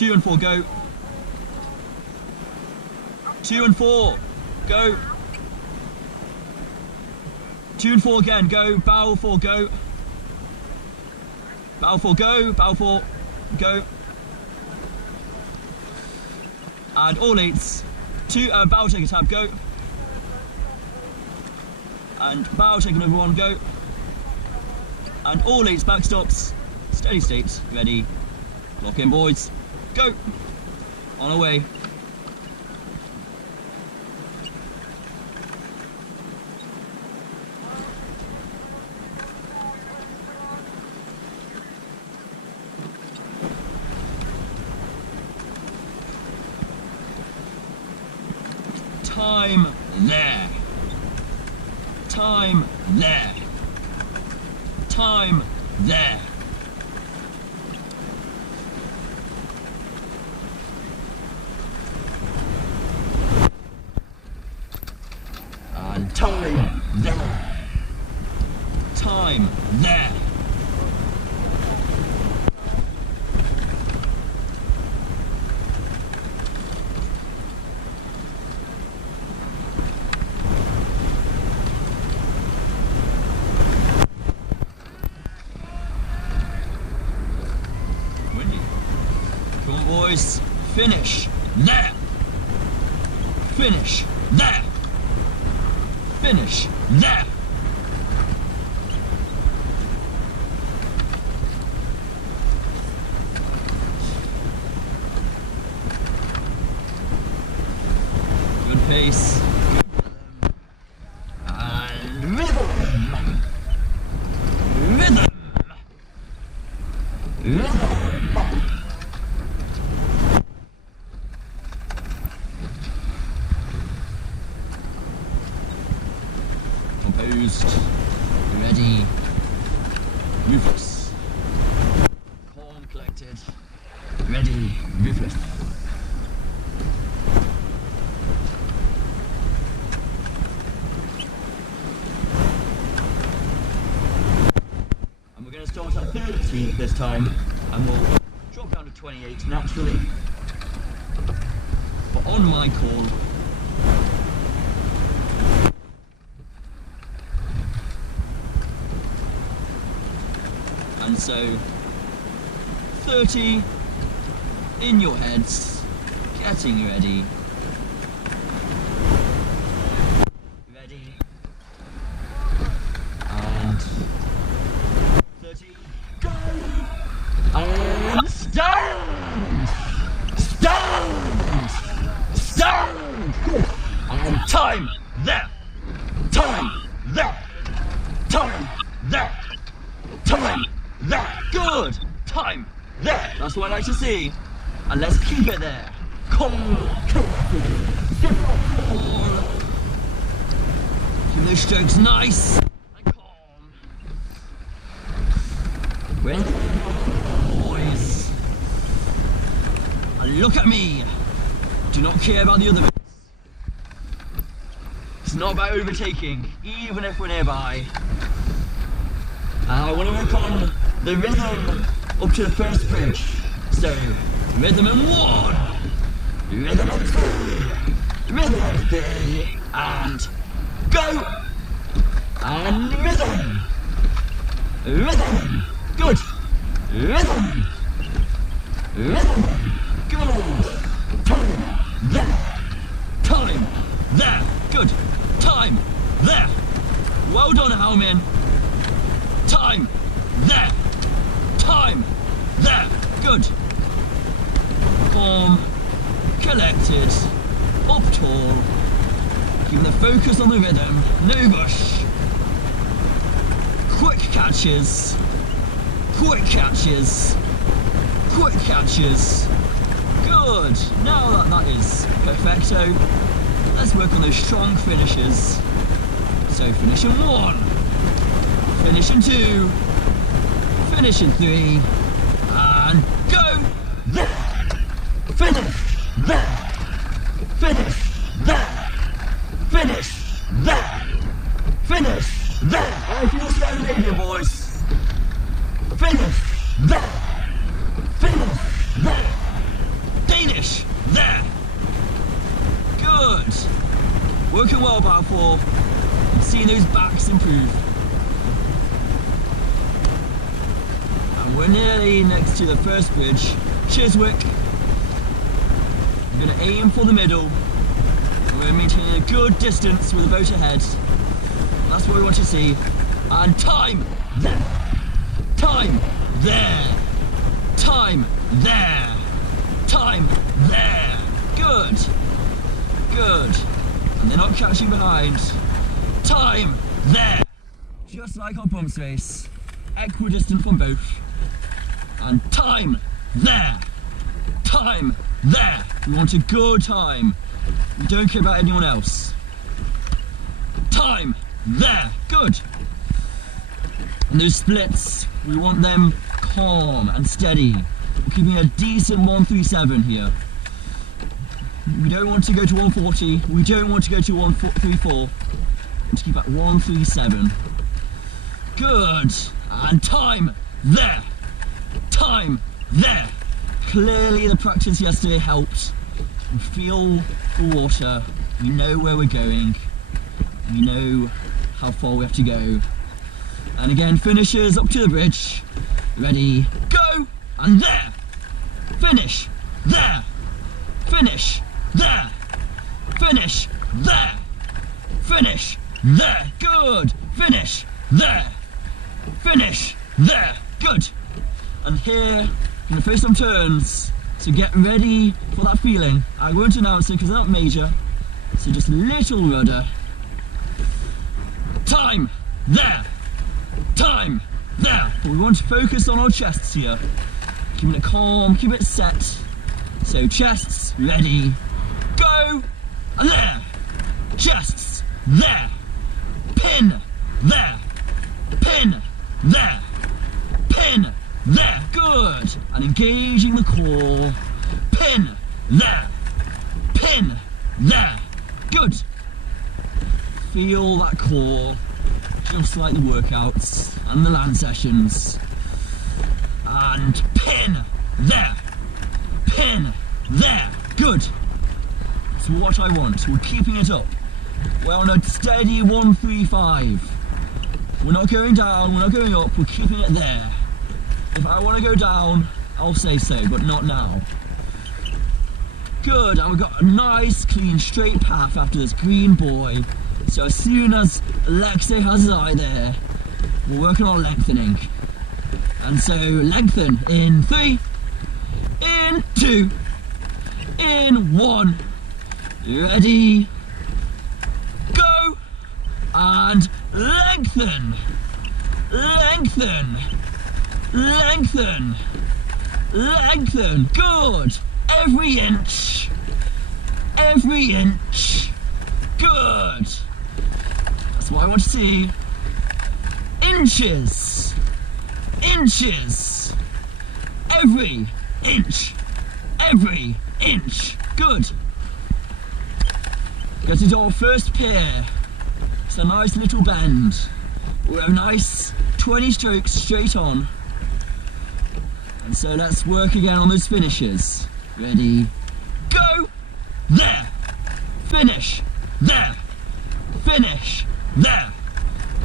2 and 4, go. 2 and 4, go. 2 and 4 again, go. Bow 4, go. Bow 4, go. Bow 4, go. And all 8s. Bow take a tab, go. And bow take another one, go. And all 8s back stops. Steady state, ready. Lock in, boys. Go. On our way. Time there. Time there. Time there. And time there. Time there. Boys, finish there. Finish there. Finish there. Good pace. And rhythm. Rhythm. Rhythm. Composed, ready, ruthless. Calm, collected, ready, ruthless. And we're going to start at 30 this time, and we'll drop down to 28 naturally. But on my call, and so 30 in your heads, getting ready. Ready. And 30, go! And stand! Stand! Stand! And time there! Time there! Time there! Time there! Good! Time there! That's what I like to see. And let's keep it there. Keep those strokes nice and calm. Ready? Boys. And look at me. Do not care about the other bits. It's not about overtaking, even if we're nearby. I want to work on the rhythm up to the first bridge. So, rhythm in 1, rhythm in 2, rhythm in 3, and go! And rhythm! Rhythm! Good! Rhythm! Rhythm! Good! Time there! Time there! Good! Time there! Well done, Howman! Time there! Time there! Good! Calm, collected, up tall, keeping the focus on the rhythm, no rush. Quick catches, quick catches, quick catches. Good! Now that is perfecto, let's work on those strong finishes. So finish in 1, finish in 2, finish in 3, and go! There! Finish! There! Finish! There! Finish! There! Finish! There! I feel Scandinavian, boys! Finish! There! Finish! There! legs improve. And we're nearly next to the first bridge, Chiswick. We're going to aim for the middle. We're maintaining a good distance with the boat ahead. That's what we want to see. And time there. Time there. Time there. Time there. Good. Good. And they're not catching behind. Time there. Just like our bump space. Equidistant from both. And time there. Time there. We want a good time. We don't care about anyone else. Time there. Good. And those splits, we want them calm and steady. We're keeping a decent 137 here. We don't want to go to 140. We don't want to go to 134. We want to keep at 137. Good. And time there. Time there. Clearly the practice yesterday helped. We feel the water. We know where we're going. We know how far we have to go. And again, finishers up to the bridge. Ready, go, and there. Finish, there. Finish, there. Finish, there. Finish, there. Good. Finish, there. Finish, there. Good. And here, in the first some turns, so get ready for that feeling. I won't announce it because they're not major. So just a little rudder. Time, there. Time, there. But we want to focus on our chests here. Keeping it calm, keep it set. So chests, ready, go, and there. Chests, there. Pin, there. Pin, there. Pin, there. Good. And engaging the core. Pin, there. Pin, there. Good. Feel that core. Just like the workouts and the land sessions. And pin there. Pin there. Good. That's what I want. We're keeping it up. We're on a steady 135. We're not going down, we're not going up, we're keeping it there. If I want to go down, I'll say so, but not now. Good, and we've got a nice, clean, straight path after this green buoy. So as soon as Alexei has his eye there, we're working on lengthening. And so lengthen in 3, in 2, in 1, ready, go, and lengthen, lengthen, lengthen, lengthen, good, every inch, good. That's what I want to see. Inches, inches, every inch, good. Get to our first pier. It's a nice little bend. We're a nice 20 strokes straight on. And so let's work again on those finishes. Ready, go, there, finish, there, finish, there,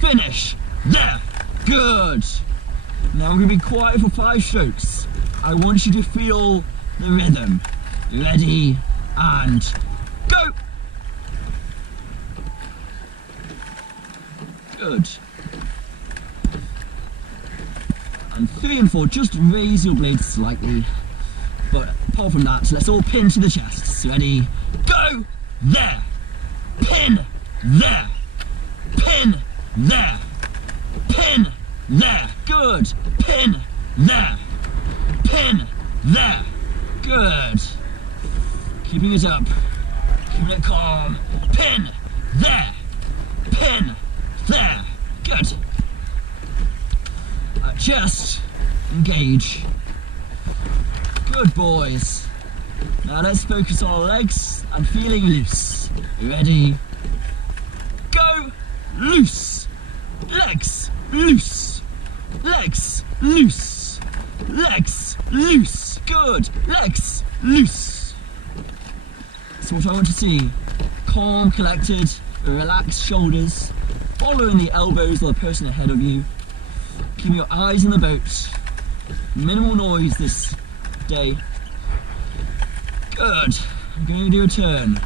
finish, there, good. Now we're going to be quiet for 5 strokes. I want you to feel the rhythm. Ready, and go. Good. And 3 and 4, just raise your blades slightly. But apart from that, let's all pin to the chests. Ready, go, there, pin, there, pin, there, pin, there, good, pin, there, pin, there, good. Keeping it up, keeping it calm, pin, there, pin, there, good. Chest, engage. Good boys. Now let's focus on our legs and feeling loose. Ready? Go! Loose! Legs! Loose! Legs! Loose! Legs! Loose! Good! Legs! Loose! That's what I want to see. Calm, collected, relaxed shoulders, following the elbows of the person ahead of you. Keeping your eyes in the boat. Minimal noise this day. Good. I'm going to do a turn,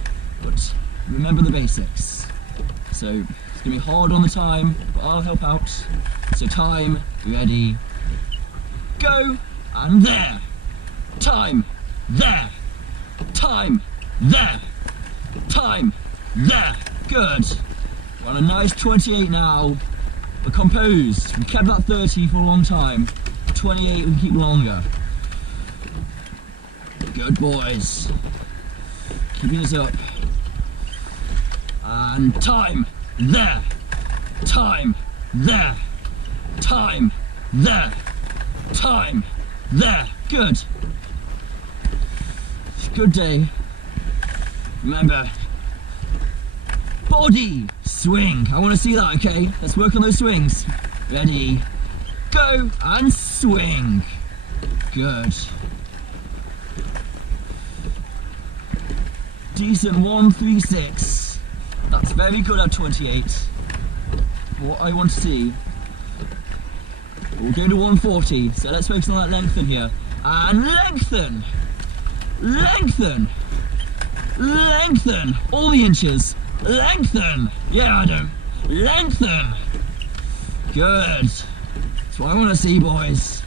but remember the basics. So it's going to be hard on the time, but I'll help out. So time, ready, go, and there. Time, there. Time, there. Time, there. Good. We're on a nice 28 now. We're composed. We kept that 30 for a long time. 28 we can keep longer. Good boys. Keeping us up. And time, there. Time, there. Time, there. Time, there. Good. Good day. Remember, body swing. I want to see that, okay? Let's work on those swings. Ready, go, and swing. Good. Decent 136. That's very good at 28. What I want to see. We'll go to 140. So let's focus on that lengthen here. And lengthen. Lengthen. Lengthen. All the inches. Lengthen. Yeah, Adam. Lengthen. Good. That's what I want to see, boys.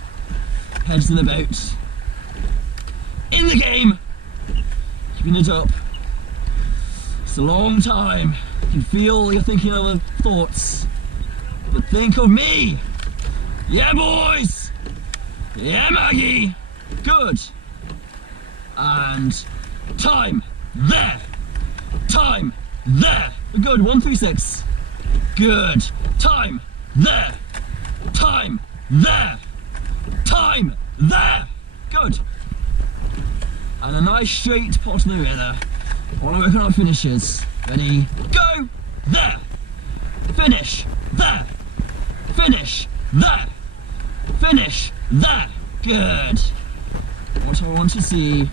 Heads to the boat. In the game. Keeping it up. It's a long time. You can feel you're thinking other thoughts. But think of me. Yeah, boys. Yeah, Maggie. Good. And time. There. Time. There. Good. 136. Good. Time. There. Time. There. Time. There. Good. And a nice straight pot of the river. I want to work on our finishes. Ready? Go. There. Finish. There. Finish. There. Finish. There. Good. What I want to see.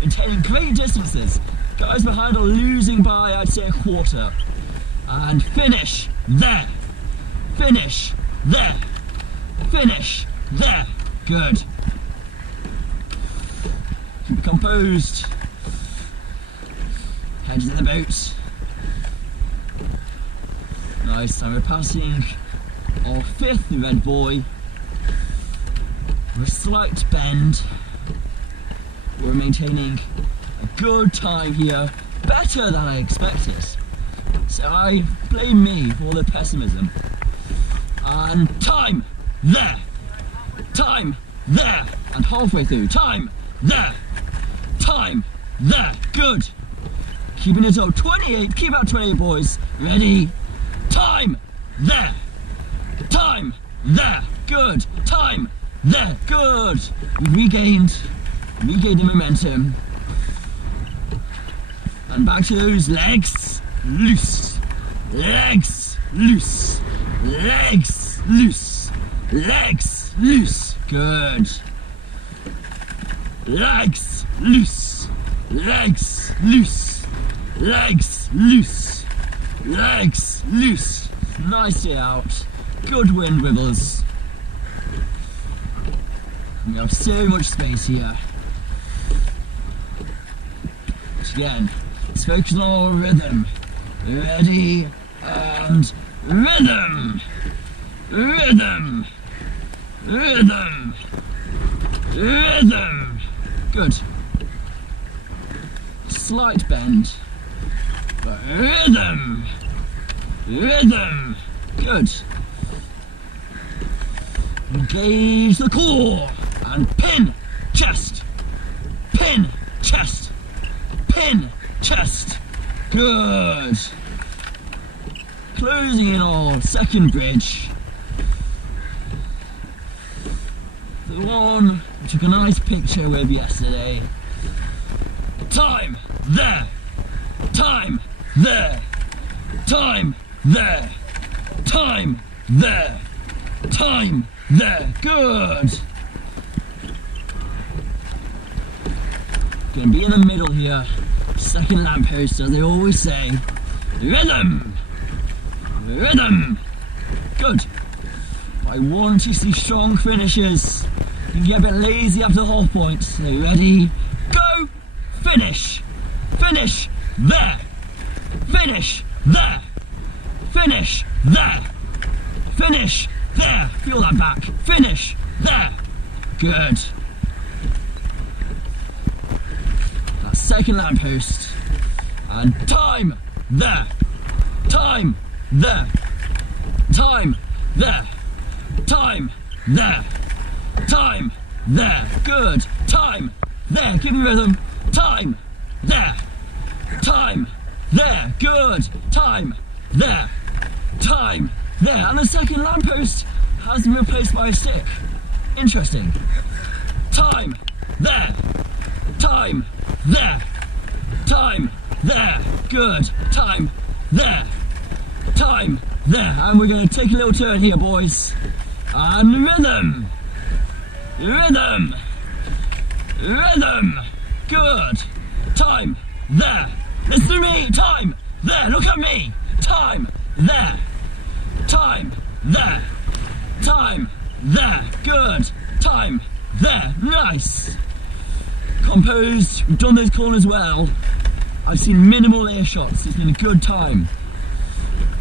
Maintaining great distances. Guys behind are losing by, I'd say, a quarter. And finish. There. Finish. There. Finish. There. Good. Keep it composed. Head to the boat. Nice, and we're passing our fifth red buoy. With a slight bend. We're maintaining a good time here. Better than I expected. So I blame me for all the pessimism. And time. There. Time. There. And halfway through. Time. There. Time. There. Good. Keeping it up. 28. Keep out 28, boys. Ready. Time. There. Time. There. Good. Time. There. Good. We regained the momentum. And back to those legs. Loose. Legs. Loose. Legs. Loose. Legs. Loose. Good. Legs. Loose. Legs. Loose. Legs. Loose. Legs. Loose. Nicely out. Good wind wibbles. We have so much space here. Again, let's focus on our rhythm. Ready, and rhythm. Rhythm. Rhythm. Rhythm. Good. Slight bend. But rhythm. Rhythm. Good. Engage the core. And pin, chest. Pin, chest. Pin, chest. Good. Closing in our second bridge. The one we took a nice picture with yesterday. Time, there. Time, there. Time, there. Time, there. Time, there. Good. Gonna be in the middle here. Second lamppost, as they always say. Rhythm. Rhythm. Good. I want to see strong finishes. You can get a bit lazy after the half points. So ready? Go. Finish. Finish. There. Finish. There. Finish. There. Finish. There. Feel that back. Finish. There. Good. That second lamppost. And time. There. Time. There. Time. There. Time. There. Time. There. Good. Time. There. Give me rhythm. Time. There. Time. There. Good. Time. There. Time. There. And the second lamppost has been replaced by a stick. Interesting. Time. There. Time. There. Time. There. Good. Time. There. Time. There. And we're going to take a little turn here, boys. And rhythm. Rhythm. Rhythm. Good. Time. There. Listen to me. Time. There. Look at me. Time. There. Time. There. Time. There. Good. Time. There. Nice. Composed. We've done those corners well. I've seen minimal air shots. It's been a good time.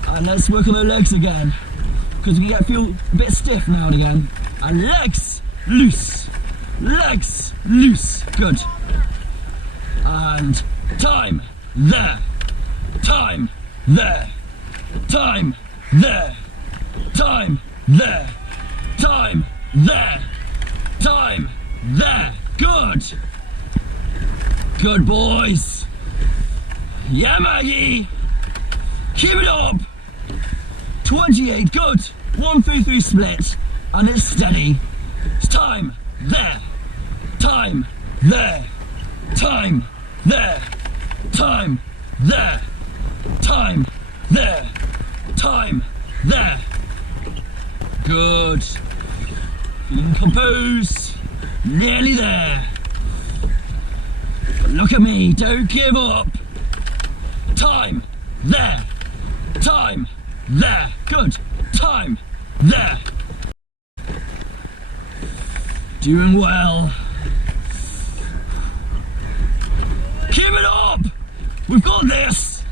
And let's work on the legs again, because we feel a bit stiff now and again. And legs loose. Legs loose. Good. And time. There. Time. There. Time. There. Time. There. Time. There. Time. There. Good. Good, boys. Yeah, Maggie. Keep it up. 28. Good. 1 through 3 split. And it's steady. It's time. There. Time. There. Time. There. Time. There. Time. There. Time. There. Good. Feeling composed. Nearly there. But look at me. Don't give up. Time. There. Time. There. Good. Time. There. Doing well. Keep it up. We've got this.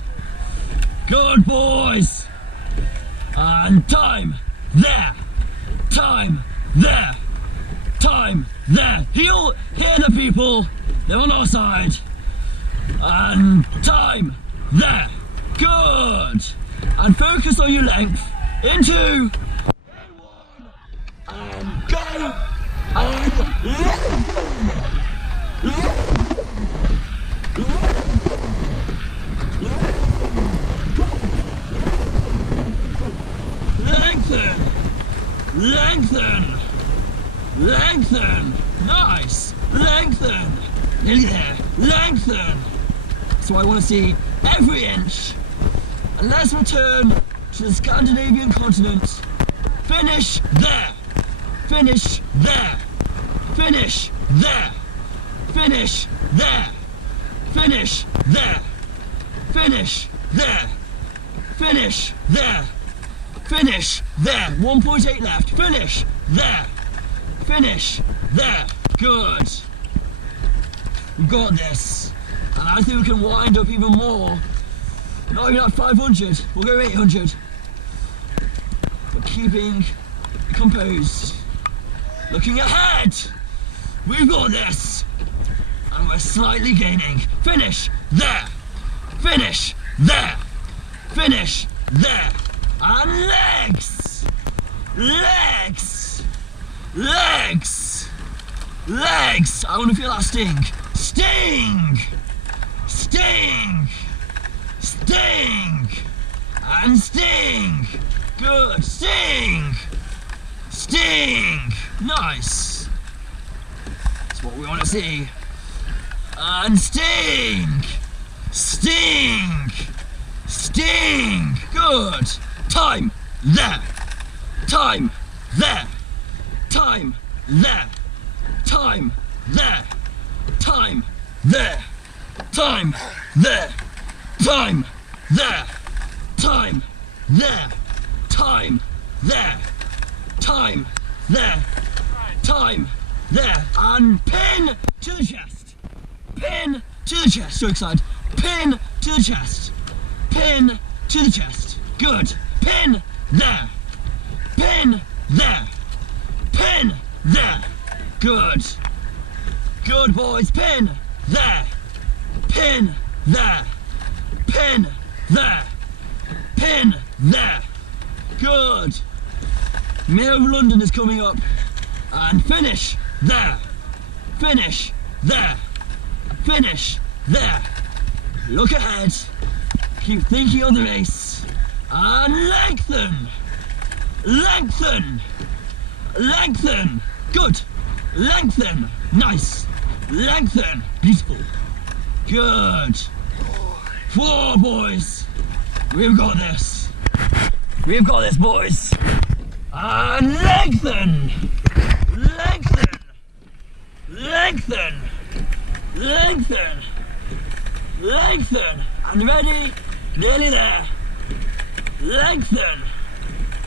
Good, boys. And time. There. Time. There. Time. There. Hear the people. They're on our side. And time. There. Good. And focus on your length. Into. And go. And lengthen. Lengthen. Lengthen. Nice. Lengthen. Nearly there. Lengthen. So I want to see every inch. And let's return to the Scandinavian continent. Finish there. Finish there. Finish there. Finish there. Finish there. Finish there. Finish there. Finish there. 1.8 left. Finish there. Finish there. Good. We've got this. And I think we can wind up even more. Not even at 500. We'll go 800. But keeping composed. Looking ahead. We've got this. And we're slightly gaining. Finish there. Finish there. Finish there. And legs. Legs. Legs. Legs. I want to feel that sting. Sting. Sting. Sting. And sting. Good. Sting. Sting. Nice. That's what we want to see. And sting. Sting. Sting. Good. Time. There. Time. There. Time. There. Time. There. Time. There. Time. There. Time. There. time, there, time, there, time, there, time, there, and pin to the chest, pin to the chest, so excited, pin to the chest, pin to the chest, good, pin there, pin there, pin there, good, good boys, pin there, pin there, pin there, pin there, good, Mayor of London is coming up, and finish there, finish there, finish there, look ahead, keep thinking of the race, and lengthen, lengthen, lengthen, good, lengthen, nice, lengthen, beautiful, good, 4 boys, we've got this, boys, and lengthen, lengthen, lengthen, lengthen, lengthen, and ready, nearly there, lengthen,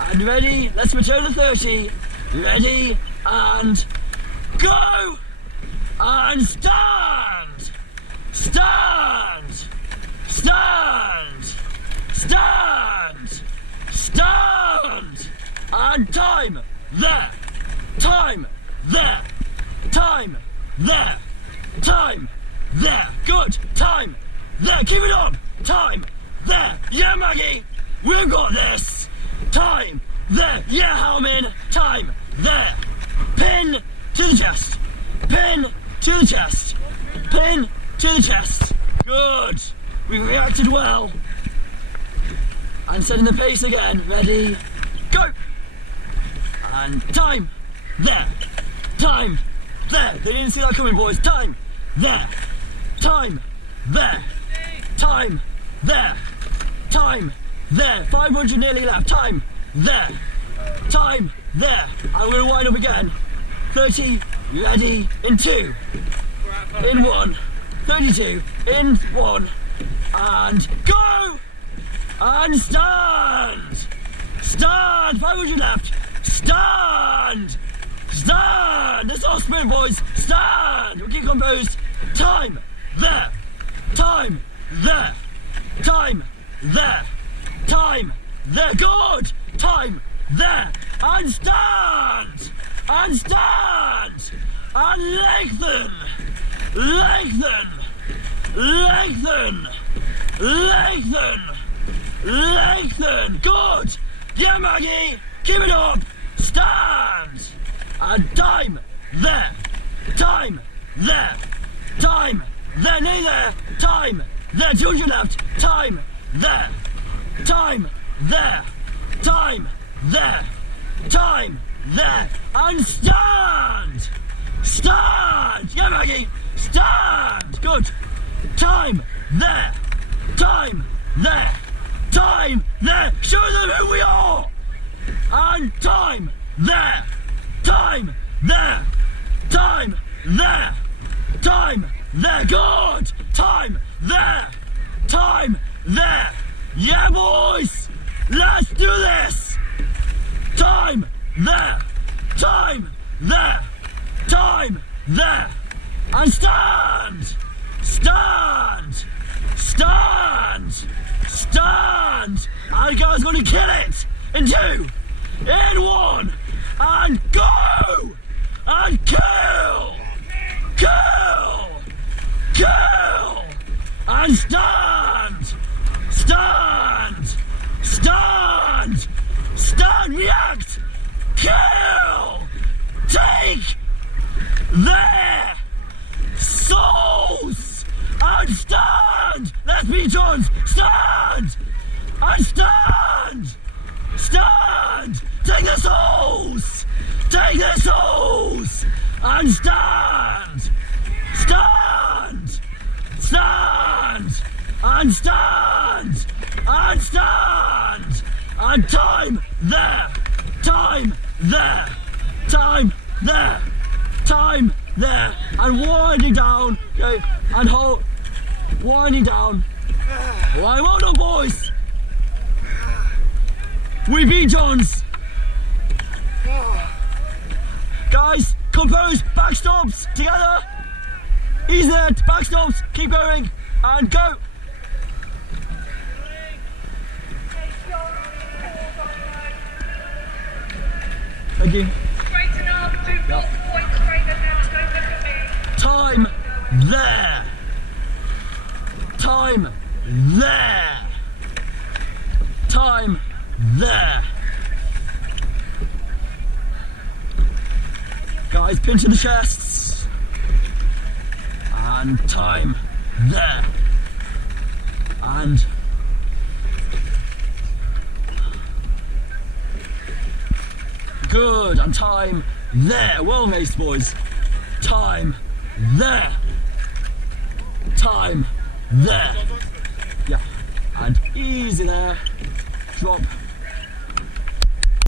and ready, let's return to 30, ready, and go, and stand, stand, stand, stand, stand, and time, there, time, there, time, there, time, there, good, time, there, keep it on, time, there, yeah Maggie, we've got this, time, there, yeah Halmin, time, there, pin to the chest, pin to the chest, pin to the chest, good, we reacted well, and setting the pace again, ready, go, and time, there, they didn't see that coming boys, time, there, time, there, time, there, time, there, 500 nearly left, time, there, I'm going to wind up again, 30, ready, in 2, in 1, 32, in 1, and go, and stand, 500 left, stand, let's all sprint boys, stand, we'll keep composed, time, there, time, there, time, there, time, there, good, time, there, and stand, and lengthen, lengthen, lengthen, lengthen, lengthen, good, yeah Maggie, keep it up, stand, and time, there, nearly there, time, there, 200 left, time, there, and stand, yeah Maggie, stand, good, time, there, show them who we are, and time, there, good, time, there, yeah boys, let's do this, time, there, and stand, and guys gonna kill it, in 2, in 1, and go, and kill, and stand, react, kill, take their souls, and stand, let's be Johns, stand, and take their souls, and stand, and time, there, and winding down, okay, and hold, winding down, well done boys, We beat Johns. Guys, compose, back stops, together. Easy there, back stops, keep going, and go. Thank you. Straighten up, do 4 points straighten now, don't look at me. Time there. Time there. Time there. Guys, pinch in the chests. And time there. And good, and time there. Well raced, boys. Time there. Time there. Yeah, and easy there. Drop.